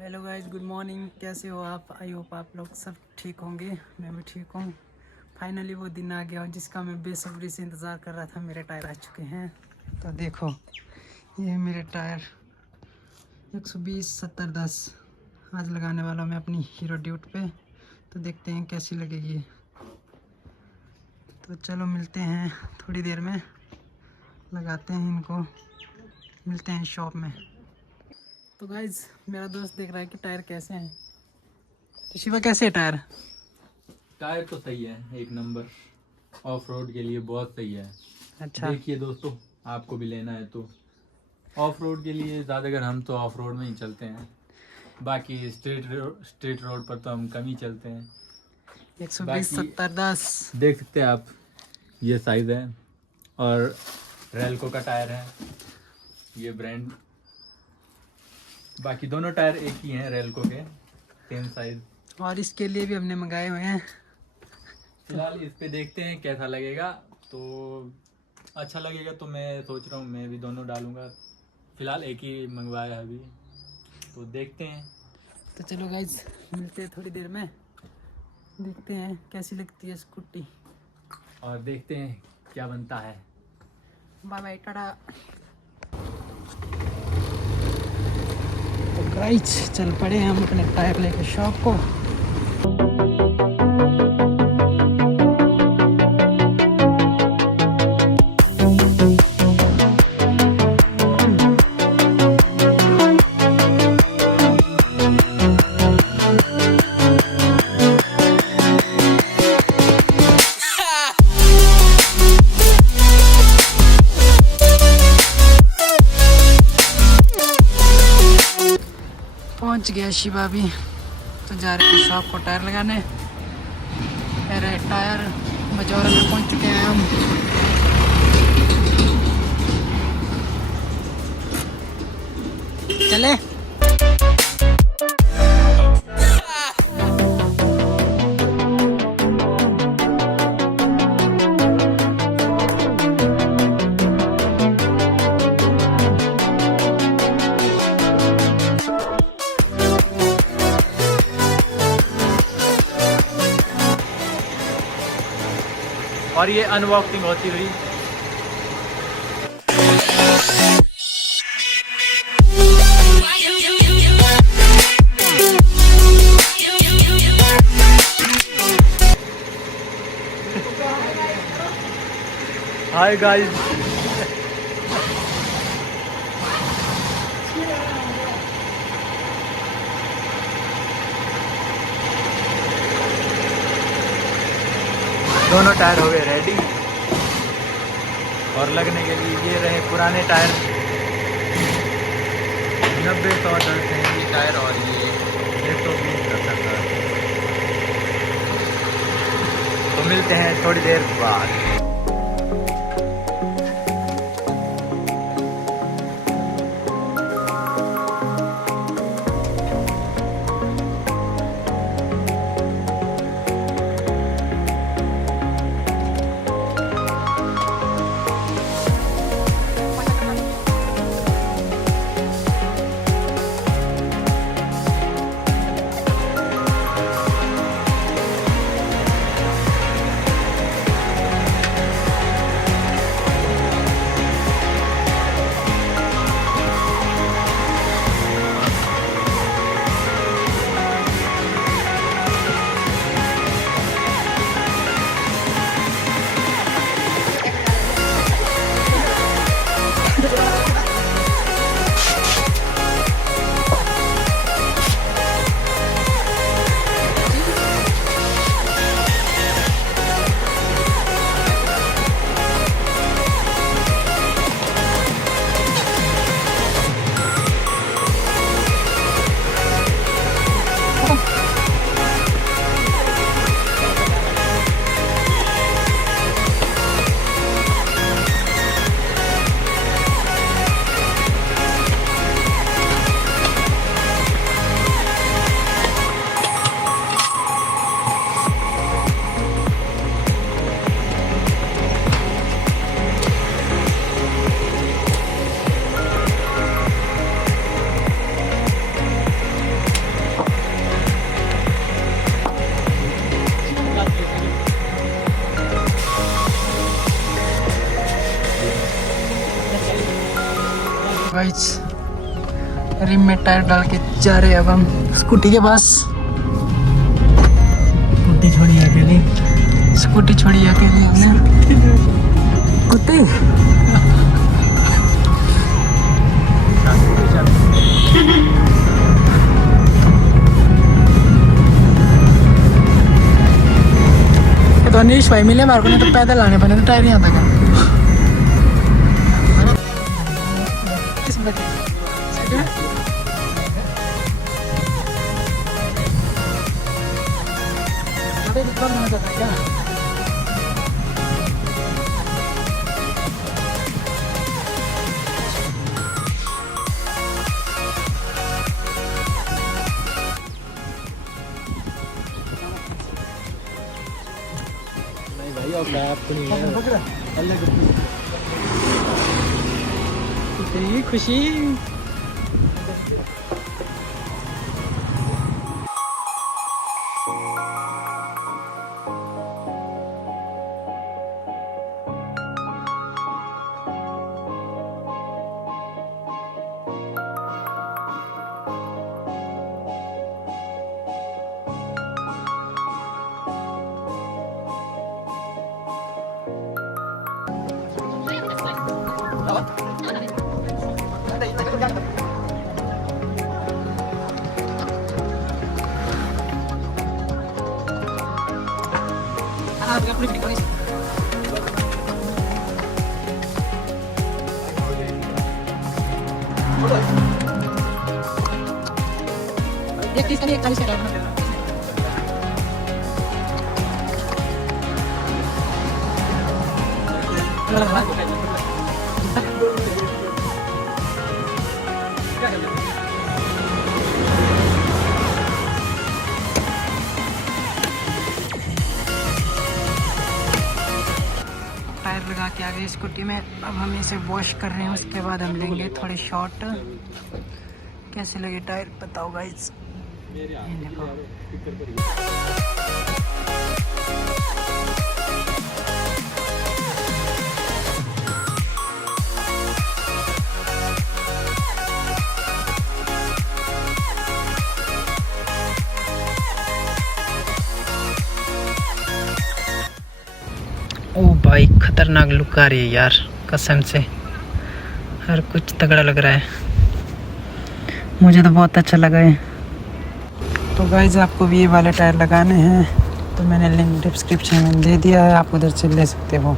Hello guys, good morning. कैसे हो आप? आई होप आप लोग सब ठीक होंगे। मैं भी ठीक हूँ। फाइनली वो दिन आ गया जिसका मैं बेसब्री से इंतज़ार कर रहा था। मेरे टायर आ चुके हैं। तो देखो, ये मेरे टायर 120/70/10 आज लगाने वाला हूँ मैं अपनी हीरो ड्यूट पे। तो देखते हैं कैसी लगेगी। तो चलो मिलते हैं थोड़ी देर में, लगाते हैं इनको, मिलते हैं शॉप में। तो गाइज, मेरा दोस्त देख रहा है कि टायर कैसे हैं। तो शिवा, कैसे है टायर? टायर तो सही है, एक नंबर। ऑफ रोड के लिए बहुत सही है। अच्छा। देखिए दोस्तों, आपको भी लेना है तो ऑफ रोड के लिए ज़्यादातर हम तो ऑफ रोड में ही चलते हैं। बाकी स्ट्रेट रोड पर तो हम कम ही चलते हैं। बाकी 120/70/10। देख सकते हैं आप, ये साइज़ है और रेलको का टायर है, ये ब्रांड। बाकी दोनों टायर एक ही हैं, रेलको के, सेम साइज़। और इसके लिए भी हमने मंगाए हुए हैं। फिलहाल इस पे देखते हैं कैसा लगेगा। तो अच्छा लगेगा तो मैं सोच रहा हूँ मैं भी दोनों डालूंगा। फिलहाल एक ही मंगवाया है अभी, तो देखते हैं। तो चलो गाइज, मिलते हैं थोड़ी देर में, देखते हैं कैसी लगती है स्कूटी। और देखते हैं क्या बनता है। Bye bye, tata. तो गाइज, चल पड़े हम अपने टायर लेके शॉप को। पहुंच गया शिवा भी। तो जा रहे हैं शॉप को टायर लगाने। अरे टायर बजौरा में पहुंच चुके हैं हम। चले। और ये अनबॉक्सिंग होती हुई हाय गाइस। दोनों टायर हो गए रेडी। और लगने के लिए ये रहे पुराने टायर 90/100 हैं ये टायर, और ये 120/70। तो मिलते हैं थोड़ी देर बाद। गाइस रिम में टायर डाल के जा रहे हैं अब हम स्कूटी के पास। स्कूटी छोड़ी अकेली हमने। कुत्ते तो अनिश भाई मिले हमारे को, नहीं तो पैदल आने बने तो टायर नहीं आता क्या। भाई और मैं आपको नहीं है अलग खुशी एक 30 का 41 का टायर लगा के आ गए स्कूटी में। अब हम इसे वॉश कर रहे हैं, उसके बाद हम लेंगे थोड़े शॉट। कैसे लगे टायर बताओ गाइस। ओ भाई खतरनाक लुक आ रही है यार, कसम से हर कुछ तगड़ा लग रहा है। मुझे तो बहुत अच्छा लगा है। तो गाइस आपको भी ये वाले टायर लगाने हैं तो मैंने लिंक डिस्क्रिप्शन में दे दिया है, आप उधर से ले सकते हो।